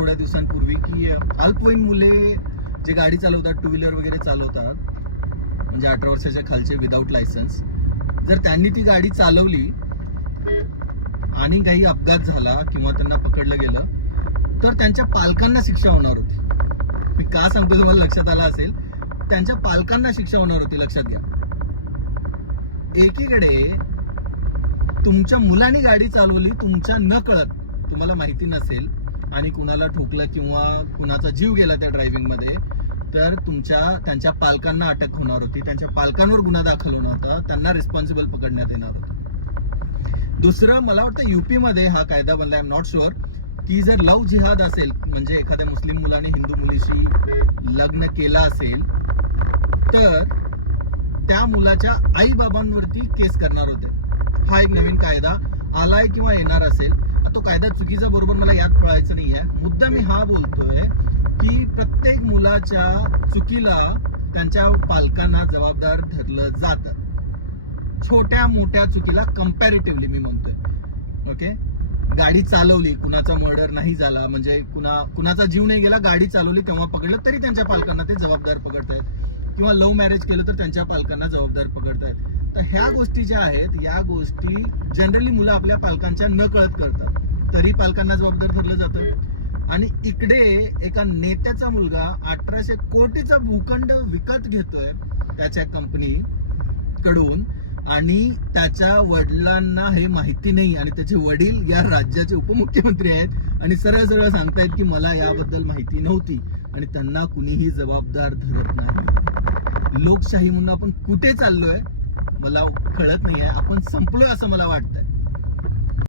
थोड्या दिवसांपूर्वी की अल्पवयीन मुले जे गाडी चालवतात, टू व्हीलर वगैरे चालवतात, म्हणजे 18 वर्षाच्या खालचे विदाऊट लायसन्स, जर त्यांनी ती गाडी चालवली आणि काही अपघात झाला किंवा त्यांना पकडलं गेलं तर त्यांच्या पालकांना शिक्षा होणार होती. मी का सांगतो तुम्हाला लक्षात आलं असेल, त्यांच्या पालकांना शिक्षा होणार होती. लक्षात घ्या. एकीकडे तुमच्या मुलांनी गाडी चालवली तुमच्या न कळत, तुम्हाला माहिती नसेल आणि कुणाला ठोकलं किंवा कुणाचा जीव गेला त्या ड्रायव्हिंग मध्ये, तर त्यांच्या पालकांना अटक होणार होती, त्यांच्या पालकांवर गुन्हा दाखल होणार होता, त्यांना रिस्पॉन्सिबल पकडण्यात येणार होतं. दुसरं, मला वाटतं यूपी मध्ये हा कायदा बनला, आय एम नॉट शुअर, की जर लव्ह जिहाद असेल, म्हणजे एखाद्या मुस्लिम मुलाने हिंदू मुलीशी लग्न केलं असेल तर त्या मुलाच्या आई बाबांवरती केस करणार होते. हा एक नवीन कायदा आलाय किंवा येणार असेल. तो कायदा चुकीचा बरोबर मला यात कळायचं नाहीये. मुद्दा मी हा बोलतोय की प्रत्येक मुलाच्या चुकीला त्यांच्या पालकांना जबाबदार धरलं जातं. छोट्या मोठ्या चुकीला कंपॅरेटिव्हली मी म्हणतोय. ओके, गाडी चालवली, कुणाचा मर्डर नाही झाला, म्हणजे कुणाचा जीव नाही गेला, गाडी चालवली तेव्हा पकडलं तरी त्यांच्या पालकांना ते जबाबदार पकडतायत, किंवा लव्ह मॅरेज केलं तर त्यांच्या पालकांना जबाबदार पकडतायत. तर ह्या गोष्टी ज्या आहेत, या गोष्टी जनरली मुलं आपल्या पालकांच्या न कळत करतात, तरी पालकांना जबाबदार धरलं जातं. आणि इकडे एका नेत्याचा मुलगा 1800 कोटीचा भूखंड विकत घेतोय त्याच्या कंपनी कडून, आणि त्याच्या वडिलांना हे माहिती नाही, आणि त्याचे वडील या राज्याचे उपमुख्यमंत्री आहेत आणि सरळ सरळ सांगतायत की मला याबद्दल माहिती नव्हती, आणि त्यांना कुणीही जबाबदार धरत नाही. लोकशाही म्हणून आपण कुठे चाललोय मला कळत नाहीये. आपण संपलोय असं मला वाटतंय.